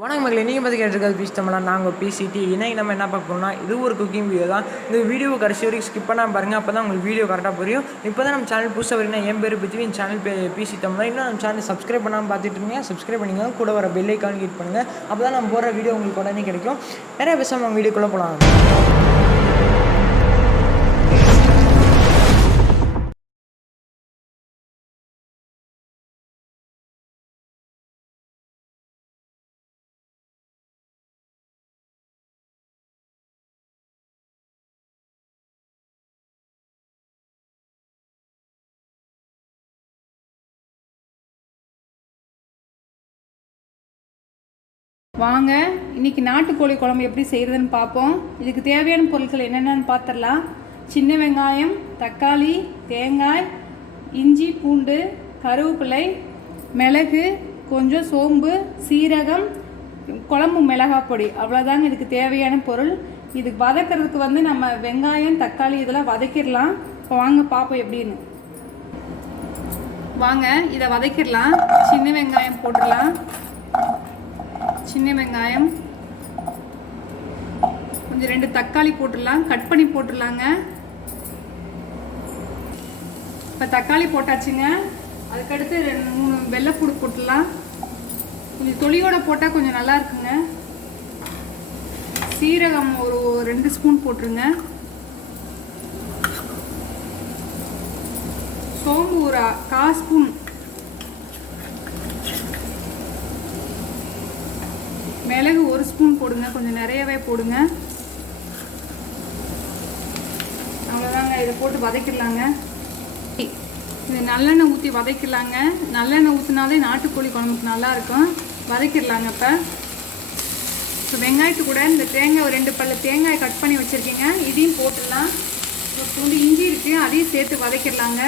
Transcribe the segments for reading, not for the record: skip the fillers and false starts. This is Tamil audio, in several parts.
வணக்கம் மக்களே, நீங்கள் பார்த்து கேட்டிருக்காது பீஸ் தமிழாக நாங்கள் பிசிடி. இன்னைக்கு நம்ம என்ன பார்க்க போகிறோம்னா, இது ஒரு குக்கிங் வீடியோ தான். இந்த வீடியோ கடைசி வரைக்கும் ஸ்கிப் பண்ணாமல் பாருங்கள், அப்போ தான் உங்களுக்கு வீடியோ கரெக்டாக புரியும். இப்போ தான் நம்ம சேனல் புதுசாக வரீங்கன்னா என் பேர் பற்றி என் சேனல் பேர் பிசி தமிழா. இன்னும் நம்ம சேனல் சப்ஸ்கிரைப் பண்ணாமல் பார்த்துட்டு இருந்தீங்க, சப்ஸ்கிரைப் பண்ணிங்க, கூட வர பெல் ஐக்கான் கிளிக் பண்ணுங்கள். அப்போ தான் நம்ம போடுற வீடியோ உங்களுக்கு உடனே கிடைக்கும். நிறைய பேசாமல் நம்ம வீடியோக்குள்ளே போகலாம். வாங்க இன்னைக்கு நாட்டுக்கோழி குழம்பு எப்படி செய்கிறதுன்னு பார்ப்போம். இதுக்கு தேவையான பொருட்கள் என்னென்னு பார்த்துடலாம். சின்ன வெங்காயம், தக்காளி, தேங்காய், இஞ்சி, பூண்டு, கருவேப்பிலை, மிளகு, கொஞ்சம் சோம்பு, சீரகம், குழம்பு மிளகாய் பொடி, அவ்வளோதாங்க இதுக்கு தேவையான பொருள். இதுக்கு வதக்கிறதுக்கு நம்ம வெங்காயம், தக்காளி இதெல்லாம் வதக்கிடலாம். இப்போ வாங்க பார்ப்போம் எப்படின்னு. வாங்க இதை வதக்கிடலாம். சின்ன வெங்காயம் போட்டுடலாம். சின்ன வெங்காயம் கொஞ்சம் 2 தக்காளி போட்டுடலாம், கட் பண்ணி போட்டுடலாங்க. இப்போ தக்காளி போட்டாச்சுங்க. அதுக்கடுத்து 2-3 வெள்ளைப்பூடு போட்டுடலாம். கொஞ்சம் தொலியோட போட்டால் கொஞ்சம் நல்லா இருக்குங்க. சீரகம் ஒரு 2 ஸ்பூன் போட்டுருங்க. சோம்பு ஒரு 1/4 ஸ்பூன், மிளகு 1 ஸ்பூன் போடுங்க, கொஞ்சம் நிறையவே போடுங்க. அவ்வளோதாங்க, இதை போட்டு வதக்கிடலாங்க. இது நல்லெண்ணெய் ஊற்றி வதக்கிடலாங்க. நல்லெண்ணெய் ஊற்றினாலே நாட்டுக்கோழி குழம்புக்கு நல்லாயிருக்கும். வதக்கிடலாங்க. இப்போ வெங்காயத்து கூட இந்த தேங்காய் ஒரு 2 பல்லு தேங்காய் கட் பண்ணி வச்சுருக்கீங்க, இதையும் போட்டுடலாம். ஒரு துண்டு இஞ்சி இருக்குது, அதையும் சேர்த்து வதக்கிடலாங்க.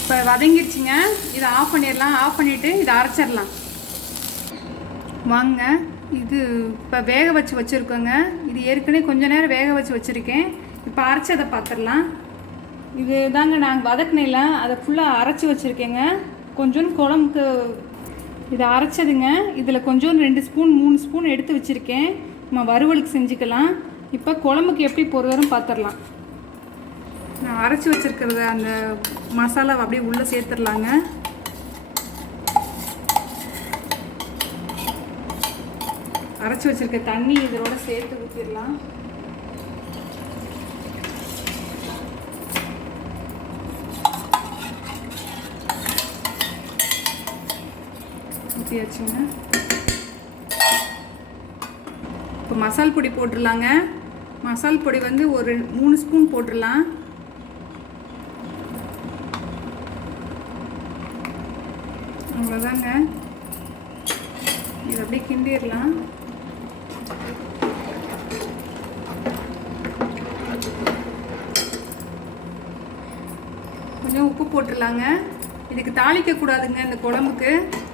இப்போ வதங்கிடுச்சிங்க. இதை ஆஃப் பண்ணிடலாம். ஆஃப் பண்ணிவிட்டு இதை அரைச்சிடலாம். வாங்க, இது இப்போ வேக வச்சுருக்கோங்க. இது ஏற்கனவே கொஞ்சம் நேரம் வேக வச்சுருக்கேன். இப்போ அரைச்சதை பார்த்துடலாம். இது தாங்க நாங்கள் வதக்கினில அதை ஃபுல்லாக அரைச்சி வச்சுருக்கேங்க. கொஞ்சோண்டு குழம்புக்கு இதை அரைச்சதுங்க. இதில் கொஞ்சோண்டு 2 ஸ்பூன் 3 ஸ்பூன் எடுத்து வச்சுருக்கேன். நம்ம வறுவலுக்கு செஞ்சுக்கலாம். இப்போ குழம்புக்கு எப்படி போடுறதுன்னு பார்த்துடலாம். நான் அரைச்சி வச்சுருக்கிறத அந்த மசாலாவை அப்படியே உள்ளே சேர்த்துடலாங்க. அரைச்சி வச்சிருக்க தண்ணி இதோட சேர்த்து ஊற்றிடலாம். ஊற்றியாச்சுங்க. இப்போ மசால் பொடி போட்டுடலாங்க. மசால் பொடி ஒரு 3 ஸ்பூன் போட்டுடலாம். அவ்வளோதாங்க. இது அப்படியே கிண்டிடலாம். கொஞ்சம் உப்பு போட்டுடலாங்க. இதுக்கு தாளிக்க கூடாதுங்க. இந்த குழம்புக்கு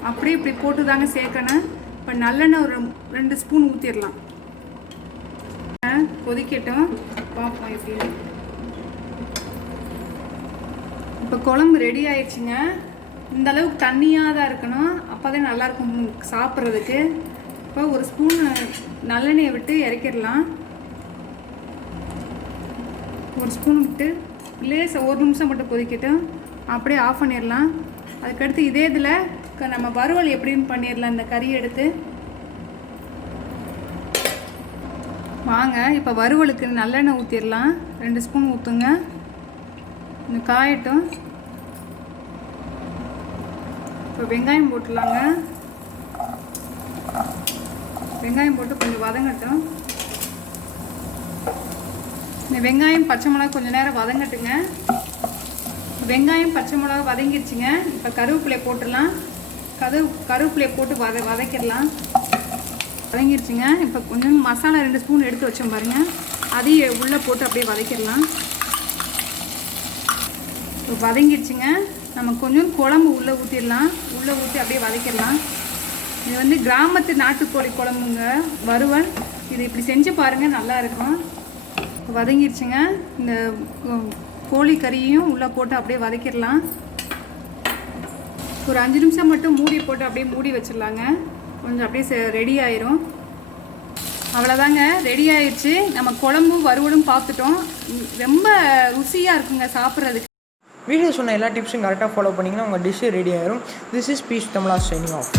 அப்படியே இப்படி போட்டு தாங்க சேர்க்கணும். இப்போ நல்லெண்ணெய் ஒரு 2 ஸ்பூன் ஊற்றிடலாம். கொதிக்கட்டும், பார்ப்போம் எப்படின்னு. இப்போ குழம்பு ரெடி ஆயிடுச்சுங்க. இந்த அளவுக்கு தண்ணியாக தான் இருக்கணும், அப்போ தான் நல்லாயிருக்கும் சாப்பிட்றதுக்கு. இப்போ ஒரு ஸ்பூன் நல்லெண்ணெயை விட்டு இறக்கிடலாம். ஒரு ஸ்பூன் விட்டு லேசாக 1 நிமிஷம் மட்டும் கொதிக்கட்டும், அப்படியே ஆஃப் பண்ணிடலாம். அதுக்கடுத்து இதே இதில் நம்ம வறுவல் எப்படின்னு பண்ணிடலாம். இந்த கறி எடுத்து வாங்க. இப்போ வறுவலுக்கு நல்லெண்ணெய் ஊற்றிடலாம். 2 ஸ்பூன் ஊற்றுங்க. இந்த காயட்டும். இப்போ வெங்காயம் போட்டுடலாங்க. வெங்காயம் போட்டு கொஞ்சம் வதங்கட்டும். இந்த வெங்காயம் பச்சை மிளகா கொஞ்சம் நேரம் வதங்கட்டுங்க. வெங்காயம் பச்சை மிளகா வதங்கிடுச்சுங்க. இப்போ கருவேப்பிலையை போட்டுடலாம். கருவேப்பிலையை போட்டு வதக்கிடலாம். வதங்கிடுச்சுங்க. இப்போ கொஞ்சம் மசாலா 2 ஸ்பூன் எடுத்து வச்சோம் பாருங்கள், அதையும் உள்ளே போட்டு அப்படியே வதக்கிடலாம். இப்போ வதங்கிடுச்சுங்க. நம்ம கொஞ்சம் குழம்பு உள்ளே ஊற்றிடலாம். உள்ளே ஊற்றி அப்படியே வதக்கிடலாம். இது கிராமத்து நாட்டுக்கோழி குழம்புங்க, வறுவல். இது இப்படி செஞ்சு பாருங்கள், நல்லாயிருக்கும். வதங்கிடுச்சுங்க. இந்த கோழி கறியையும் உள்ளே போட்டு அப்படியே வதக்கிடலாம். ஒரு 5 நிமிஷம் மட்டும் மூடி போட்டு அப்படியே மூடி வச்சிடலாங்க. கொஞ்சம் அப்படியே ரெடி ஆயிரும். அவ்வளோதாங்க, ரெடி ஆயிடுச்சு. நம்ம குழம்பும் வறுவலும் பார்த்துட்டோம். ரொம்ப ருசியாக இருக்குங்க சாப்பிட்றதுக்கு. வீடியோ சொன்ன எல்லா டிப்ஸும் கரெக்டாக ஃபாலோ பண்ணிங்கன்னா உங்கள் டிஷ்ஷு ரெடி ஆயிரும். This is piece Tamizha signing off.